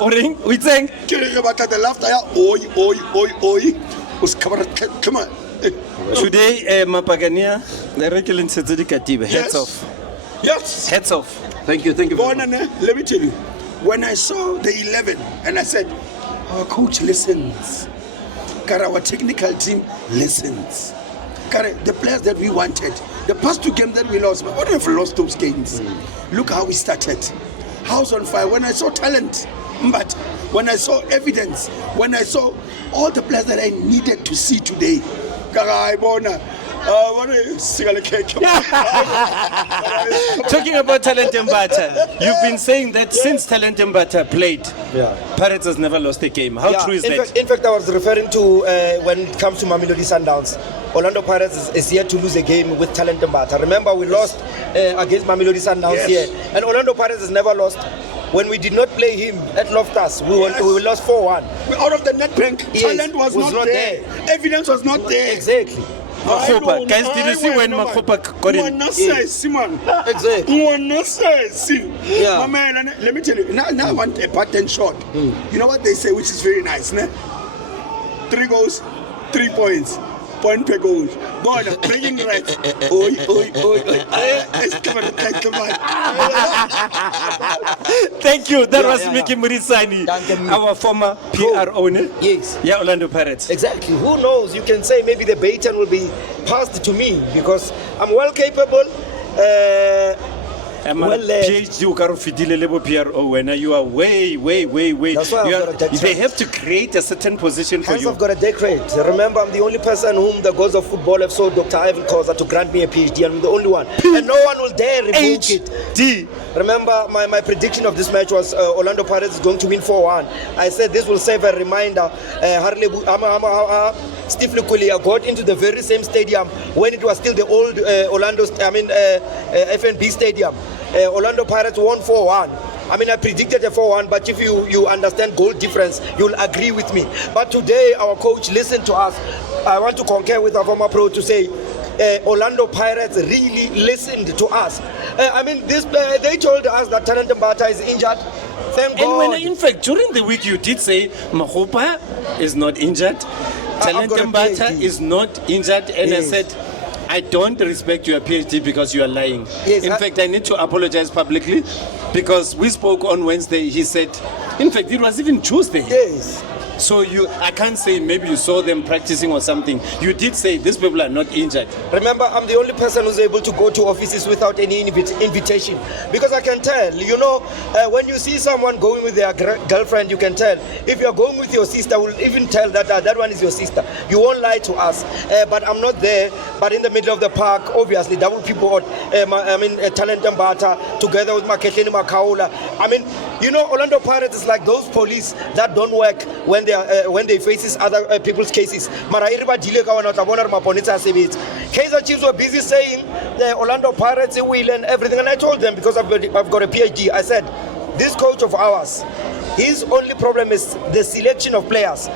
Oring, we think. The laughter, oi. Come on. Today, Mapagania, the regular Katiba, heads off. Yes. Heads off. Thank you. Let me tell you, when I saw the 11 and I said, our coach listens. Our technical team listens. The players that we wanted, the past 2 games that we lost, but what if we lost those games? Look how we started. House on fire. When I saw talent, but when I saw evidence, when I saw all the players that I needed to see today, Talking about Talent Mbata, you've been saying that since Talent Mbata played, Pirates has never lost a game. How true is that? In fact, I was referring to when it comes to Mamelodi Sundowns. Orlando Pirates is yet to lose a game with Talent Mbata. Remember, we lost against Mamelodi Sundowns here, and Orlando Pirates has never lost. When we did not play him at Loftus, we lost 4-1. Out of the net bank, talent was not there. Evidence was not there. Exactly. Makgopa. Guys, did you see when Makgopa got in? Exactly. Let me tell you, now I want a pattern shot. You know what they say, which is very nice, ne? 3 goals, 3 points. Point per goal. Boy, bringing right. Oi. Come on. Thank you. That was Mickey Murisani, our former PR owner. Yes. Yeah, Orlando Pirates. Exactly. Who knows? You can say maybe the baton will be passed to me because I'm well capable. PhD o ka re fitile le bo PRO when you are way. That's why they have to create a certain position for Hence you. I've got a decorate. Remember, I'm the only person whom the gods of football have sought Dr. Ivan Koza to grant me a PhD. I'm the only one. And no one will dare revoke it. D. Remember, my prediction of this match was Orlando Pirates is going to win 4-1. I said this will serve a reminder. Steve Lukulia got into the very same stadium when it was still the old FNB stadium. Orlando Pirates won 4-1. I mean, I predicted a 4-1, but if you understand goal difference, you'll agree with me. But today, our coach listened to us. I want to concur with our former pro to say, Orlando Pirates really listened to us. They told us that Talent Mbata is injured. Thank God. And in fact, during the week, you did say Makgopa is not injured. Talent Mbata is not injured. And I said, I don't respect your PhD because you are lying. Yes, in fact, I need to apologize publicly because we spoke on Wednesday. He said, in fact, it was even Tuesday. Yes. So I can't say maybe you saw them practicing or something. You did say these people are not injured. Remember, I'm the only person who's able to go to offices without any invitation. Because I can tell, when you see someone going with their girlfriend, you can tell. If you're going with your sister, we'll even tell that one is your sister. You won't lie to us. But I'm not there. But in the middle of the park, obviously, double people, Talent Mbata, together with Maketleni Makaula. Orlando Pirates is like those police that don't work when they faces other people's cases. Kaizer Chiefs were busy saying the Orlando Pirates will and everything, and I told them because I've got a PhD. I said, this coach of ours, his only problem is the selection of players.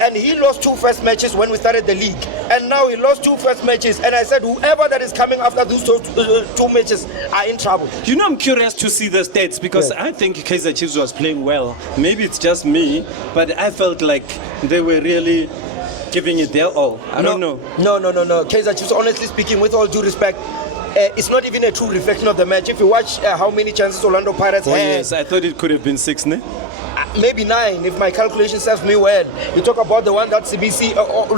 And he lost 2 first matches when we started the league. And now he lost 2 first matches. And I said, whoever that is coming after those 2 matches are in trouble. I'm curious to see the stats because I think Kaizer Chiefs was playing well. Maybe it's just me, but I felt like they were really giving it their all. I don't know. No. Kaizer Chiefs, honestly speaking, with all due respect, it's not even a true reflection of the match. If you watch how many chances Orlando Pirates had. Yes, I thought it could have been 6, ne? Maybe 9 if my calculation serves me well. You talk about the one that CBC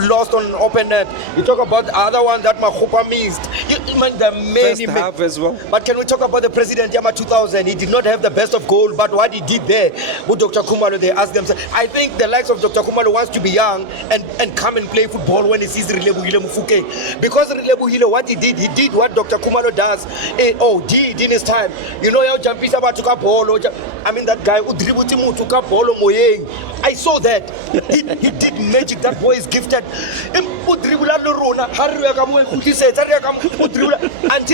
lost on open net. You talk about the other one that Makgopa missed. There are many. First half as well. But can we talk about the president Yama 2000? He did not have the best of goal, but what he did there with Dr. Khumalo, they asked themselves. I think the likes of Dr. Khumalo wants to be young and come and play football when he sees Relebohile Mofokeng. Because Relebohile, what he did what Dr. Khumalo does. Did in his time. That guy who dribbled him to I saw that. He did magic. That boy is gifted. Until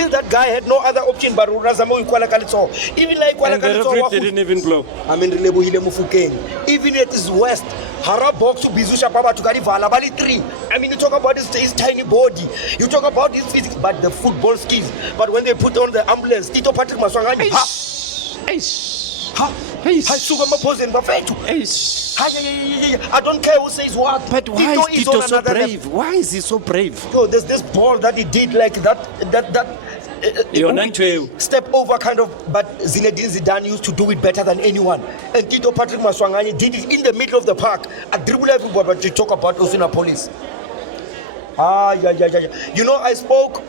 that guy had no other option but even like and the referee didn't even blow. Even at his worst, Hara box to Bizusha Papa to Karivala Bali 3. You talk about his tiny body, you talk about his physics, but the football skills. But when they put on the ambulance, Tito Patrick Maswangani. I don't care who says what. But why Tito is on Tito so another brave? Why is he so brave? Yo, there's this ball that he did like that step over kind of, but Zinedine Zidane used to do it better than anyone. And Tito Patrick Maswanganye did it in the middle of the park. I dribble everybody, but you talk about Osuna Police. You know, I spoke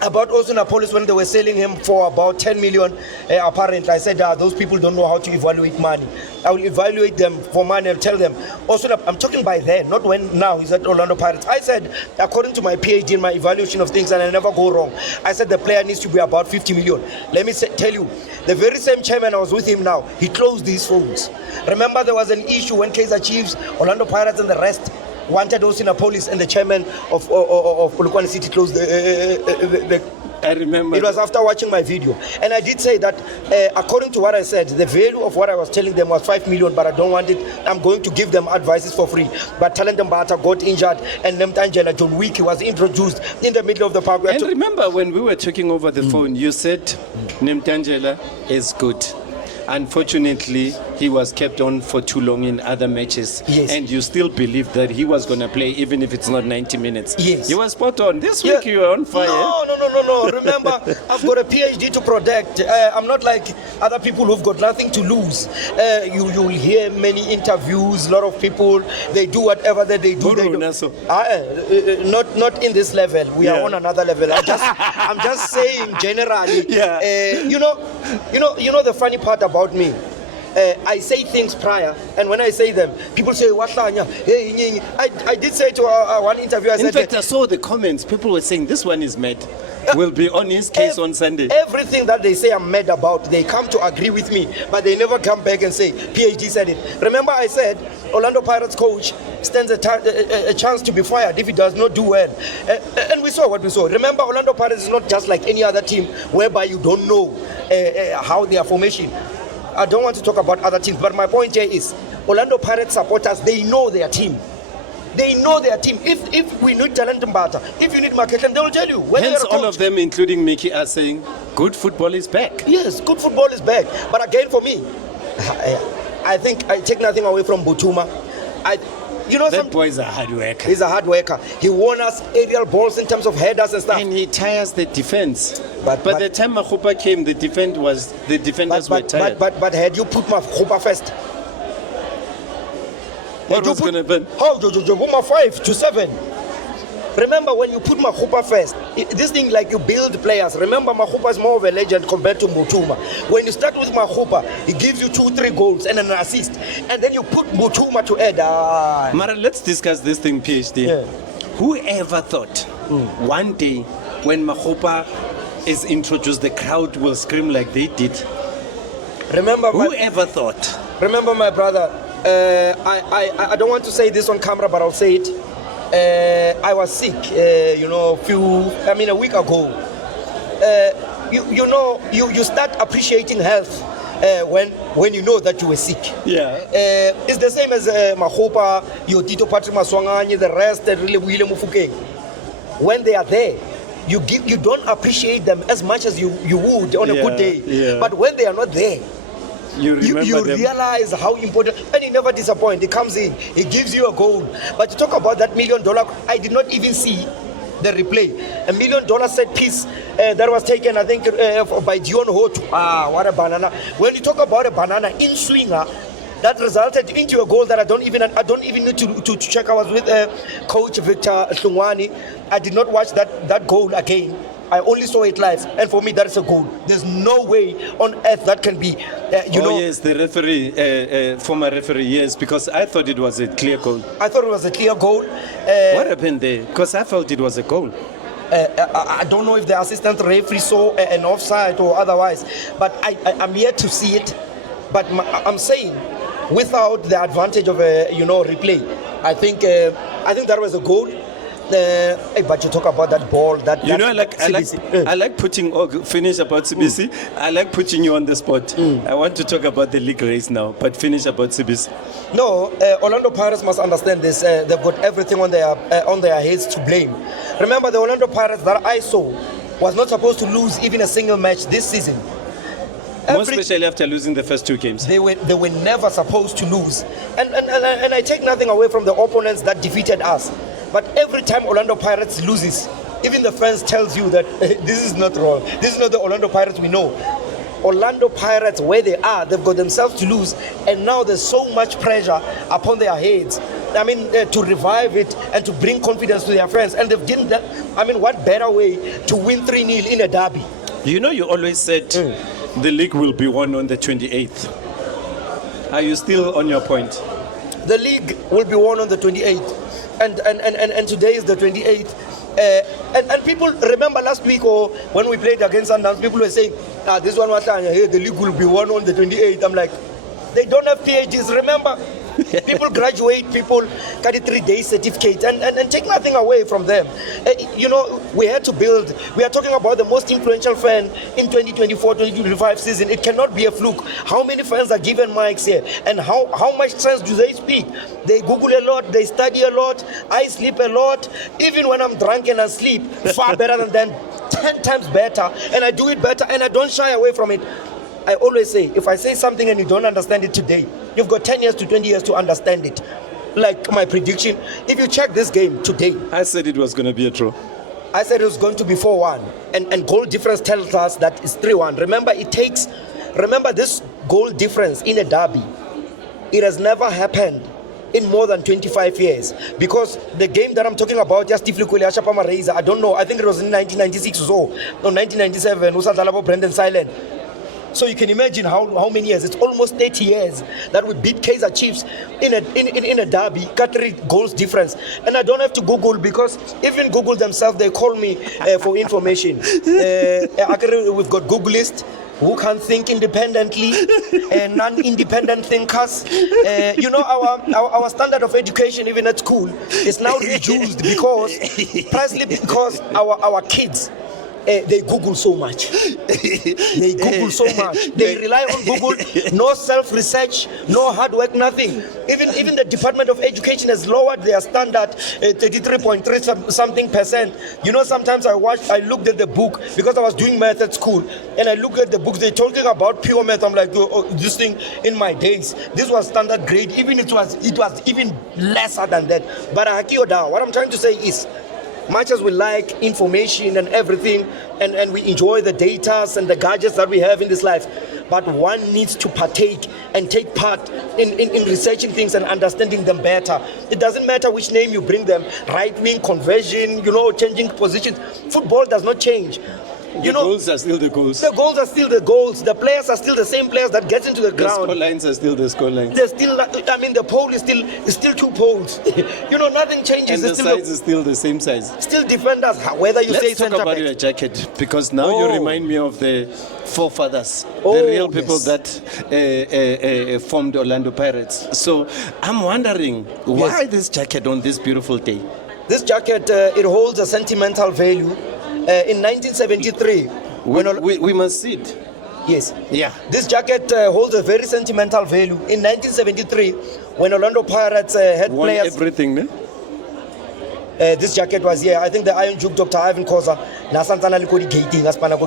about Osuna Police when they were selling him for about 10 million. Apparently, I said those people don't know how to evaluate money. I will evaluate them for money and tell them. Osuna, I'm talking by then, not when now he's at Orlando Pirates. I said, according to my PhD in my evaluation of things, and I never go wrong, I said the player needs to be about 50 million. Let me tell you, the very same chairman I was with him now, he closed these phones. Remember, there was an issue when Kaizer Chiefs, Orlando Pirates, and the rest wanted Osuna Police, and the chairman of Polokwane City closed the I remember. It was after watching my video. And I did say that, according to what I said, the value of what I was telling them was 5 million, but I don't want it. I'm going to give them advices for free. But Talent Mbata got injured, and Nemtangela John Wiki was introduced in the middle of the park. And remember when we were talking over the phone, you said Nemtangela is good. Unfortunately, he was kept on for too long in other matches. Yes. And you still believe that he was going to play even if it's not 90 minutes. Yes. You were spot on. This week you were on fire. No. Remember, I've got a PhD to protect. I'm not like other people who've got nothing to lose. You'll hear many interviews, a lot of people, they do whatever that they do. Not in this level. We are on another level. I'm just saying generally. You know the funny part about me, I say things prior, and when I say them, people say, "Watlanya." Hey, I did say to one interview, I said. In fact, I saw the comments. People were saying this one is mad. We'll be on his case on Sunday. Everything that they say I'm mad about, they come to agree with me, but they never come back and say, PhD said it. Remember I said, Orlando Pirates coach stands a chance to be fired if he does not do well. And we saw what we saw. Remember, Orlando Pirates is not just like any other team whereby you don't know how their formation. I don't want to talk about other teams, but my point here is Orlando Pirates supporters, they know their team. They know their team. If we need Talent Mbata, if you need Maketlan, they will tell you. Hence, all of them, including Mickey, are saying, good football is back. Yes, good football is back. But again, for me, I think I take nothing away from Butuma. That boy is a hard worker. He's a hard worker. He won us aerial balls in terms of headers and stuff. And he tires the defense. But the time Mahupa came, the defenders were tired. But had you put Mahupa first? What was going to happen? How? 5-7. Remember, when you put Mahupa first, this thing like you build players. Remember, Mahupa is more of a legend compared to Mutuma. When you start with Mahupa, he gives you 2-3 goals and an assist. And then you put Mutuma to add. Mara, let's discuss this thing, PhD. Yeah. Whoever thought one day when Mahupa is introduced, the crowd will scream like they did? Whoever thought? Remember, my brother, I don't want to say this on camera, but I'll say it. I was sick, a week ago. You start appreciating health when you know that you were sick. Yeah. It's the same as Mahopa, your Tito Patrick Maswanganye, the rest, really William Mufokate. When they are there, you don't appreciate them as much as you would on a good day. Yeah. But when they are not there, you realize how important, and he never disappoints. He comes in, he gives you a goal. But to talk about that $1 million, I did not even see the replay. $1 million set piece that was taken, I think, by Dion Hotu. What a banana! When you talk about a banana in swinger, that resulted into a goal that I don't even need to check. I was with Coach Victor Hlungwani. I did not watch that goal again. I only saw it live, and for me, that is a goal. There's no way on earth that can be, yes, the referee, former referee, yes, because I thought it was a clear goal. I thought it was a clear goal. What happened there? Because I felt it was a goal. I don't know if the assistant referee saw an offside or otherwise, but I'm yet to see it. But I'm saying, without the advantage of a replay, I think that was a goal. But you talk about that ball, I like putting finish about CBC. I like putting you on the spot. I want to talk about the league race now, but finish about CBC. No, Orlando Pirates must understand this. They've got everything on their heads to blame. Remember, the Orlando Pirates that I saw was not supposed to lose even a single match this season. More especially after losing the first 2 games. They were never supposed to lose. And I take nothing away from the opponents that defeated us. But every time Orlando Pirates loses, even the fans tells you that this is not wrong. This is not the Orlando Pirates we know. Orlando Pirates, where they are, they've got themselves to lose, and now there's so much pressure upon their heads. I mean, to revive it and to bring confidence to their friends, and they've done that. I mean, what better way to win 3-0 in a derby? You know, you always said the league will be won on the 28th. Are you still on your point? The league will be won on the 28th, and today is the 28th. And people remember last week or when we played against Standout, people were saying, this one was here, the league will be won on the 28th. I'm like, they don't have PhDs. Remember, people graduate, people got a 3-day certificate, and take nothing away from them. You know, we had to build. We are talking about the most influential fan in 2024-2025 season. It cannot be a fluke. How many fans are given mics here, and how much sense do they speak? They Google a lot, they study a lot. I sleep a lot. Even when I'm drunk and I sleep, far better than them, 10 times better, and I do it better, and I don't shy away from it. I always say, if I say something and you don't understand it today, you've got 10 years to 20 years to understand it. Like my prediction, if you check this game today, I said it was going to be a draw. I said it was going to be 4-1, and goal difference tells us that it's 3-1. Remember this goal difference in a derby, it has never happened in more than 25 years, because the game that I'm talking about, just I don't know, I think it was in 1996 or so, or 1997, Usadalabo Brendan Silent. So you can imagine how many years. It's almost 30 years that we beat Kaizer Chiefs in a derby, got 3 goals difference. And I don't have to Google, because even Google themselves, they call me for information. We've got Googlist who can think independently, and non-independent thinkers. You know, our standard of education, even at school, is now reduced precisely because our kids, they Google so much. They Google so much. They rely on Google. No self-research, no hard work, nothing. Even the Department of Education has lowered their standard 33.3 something percent. You know, sometimes I looked at the book, because I was doing math at school, and I looked at the books. They're talking about pure math. I'm like, oh, this thing in my days, this was standard grade. Even it was even lesser than that. But what I'm trying to say is, much as we like information and everything, and we enjoy the data and the gadgets that we have in this life, but one needs to partake and take part in researching things and understanding them better. It doesn't matter which name you bring them, right-wing, conversion, you know, changing positions. Football does not change. The goals are still the goals. The goals are still the goals. The players are still the same players that get into the ground. The score lines are still the score lines. They're still, I mean, the pole is still 2 poles. You know, nothing changes. And the size is still the same size. Still defenders, whether you say Let's talk about your jacket, because now you remind me of the forefathers, the real people that formed Orlando Pirates. So I'm wondering, why this jacket on this beautiful day? This jacket, it holds a sentimental value. In 1973, we must see it. Yes. Yeah. This jacket holds a very sentimental value. In 1973, when Orlando Pirates had won players, everything, ne? This jacket was here. I think the Iron Duke, Dr. Ivan Koza, Nasantana Likodi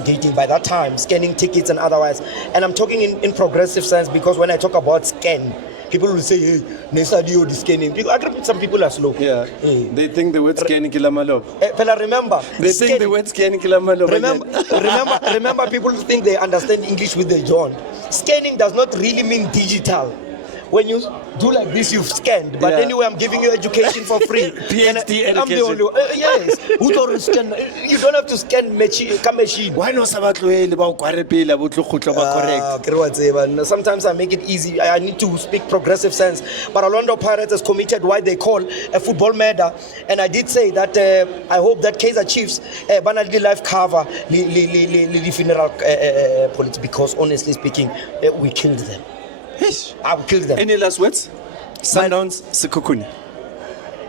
gating by that time, scanning tickets and otherwise. And I'm talking in progressive sense, because when I talk about scan, people will say, hey, Nesadio, the scanning. Some people are slow. Yeah. They think the word scanning kilamalo. Remember. They think the word scanning kilamalo. Remember, people think they understand English with the John. Scanning does not really mean digital. When you do like this, you've scanned. But anyway, I'm giving you education for free. PhD education. I'm the only one. Yes. Who don't scan? You don't have to scan machine. Why not? Correct. Sometimes I make it easy. I need to speak progressive sense. But Orlando Pirates has committed what they call a football murder. And I did say that I hope that Kaizer Chiefs banally life cover the funeral politics, because honestly speaking, we killed them. I will kill them. Any last words? Sundowns, Sekukuni.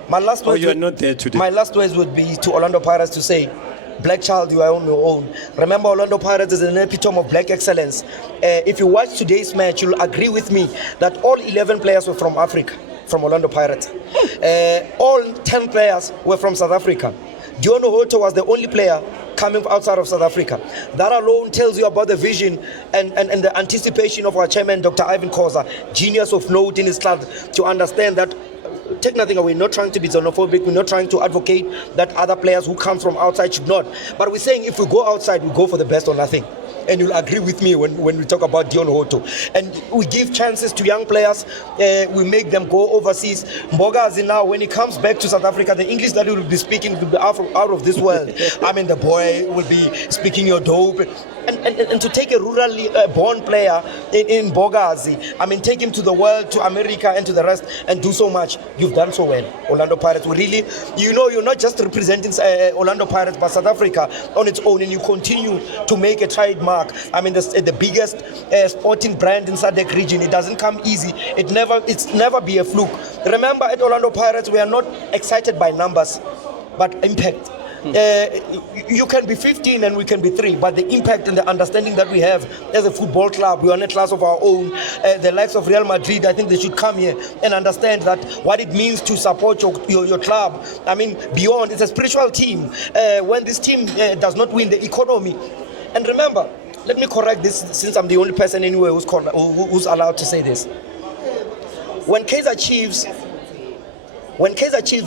My last words. You are not there today. My last words would be to Orlando Pirates to say, black child, you are on your own. Remember, Orlando Pirates is an epitome of black excellence. If you watch today's match, you'll agree with me that all 11 players were from Africa, from Orlando Pirates. All 10 players were from South Africa. Diono Hoto was the only player coming outside of South Africa. That alone tells you about the vision and the anticipation of our chairman, Dr. Ivan Khoza, genius of note in his club, to understand that. Take nothing away, not trying to be xenophobic, we're not trying to advocate that other players who come from outside should not. But we're saying if we go outside, we go for the best or nothing. And you'll agree with me when we talk about Dion Hoto. And we give chances to young players, we make them go overseas. Mbogazi now, when he comes back to South Africa, the English that he will be speaking will be out of this world. I mean, the boy will be speaking your dope. And to take a rurally born player in Bogazi, I mean, take him to the world, to America and to the rest and do so much. You've done so well, Orlando Pirates. We really, you're not just representing Orlando Pirates, but South Africa on its own, and you continue to make a trademark. I mean, the biggest sporting brand in SADC region. It doesn't come easy. It's never be a fluke. Remember, at Orlando Pirates, we are not excited by numbers, but impact. You can be 15 and we can be 3, but the impact and the understanding that we have as a football club, we are in a class of our own. The likes of Real Madrid, I think they should come here and understand that what it means to support your club. I mean, beyond, it's a spiritual team. When this team does not win, the economy. And remember, let me correct this, since I'm the only person anyway who's allowed to say this. When Kaizer Chiefs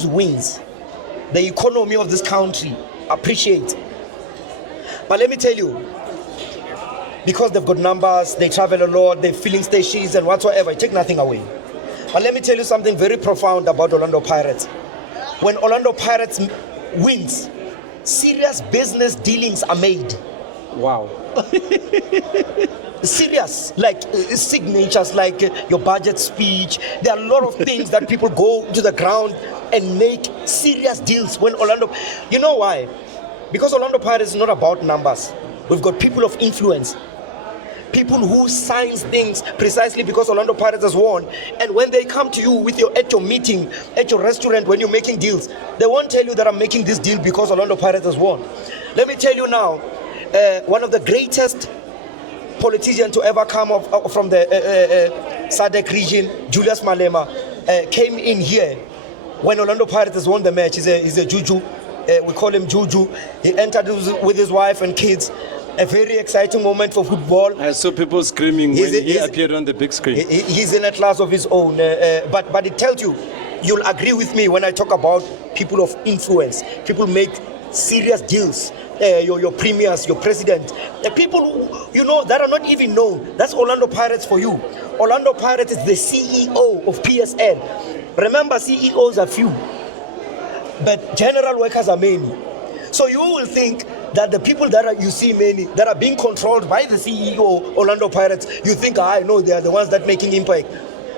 wins, the economy of this country appreciates. But let me tell you, because they've got numbers, they travel a lot, they're filling stations and whatsoever, take nothing away. But let me tell you something very profound about Orlando Pirates. When Orlando Pirates wins, serious business dealings are made. Wow. Serious, like signatures, like your budget speech. There are a lot of things that people go to the ground and make serious deals when Orlando. You know why? Because Orlando Pirates is not about numbers. We've got people of influence. People who signs things precisely because Orlando Pirates has won. And when they come to you at your meeting, at your restaurant, when you're making deals, they won't tell you that I'm making this deal because Orlando Pirates has won. Let me tell you now, one of the greatest politician to ever come from the SADC region, Julius Malema, came in here when Orlando Pirates has won the match. He's a Juju. We call him Juju. He entered with his wife and kids. A very exciting moment for football. I saw people screaming when he appeared on the big screen. He's in a class of his own. But it tells you, you'll agree with me when I talk about people of influence. People make serious deals. Your premiers, your president, the people who, that are not even known. That's Orlando Pirates for you. Orlando Pirates is the CEO of PSL. Remember, CEOs are few, but general workers are many. So you will think that the people you see many, that are being controlled by the CEO, Orlando Pirates, you think, I know they are the ones that making impact.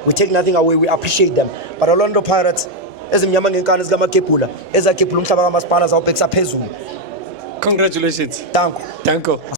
We take nothing away, we appreciate them. But Orlando Pirates, Congratulations. Thank you.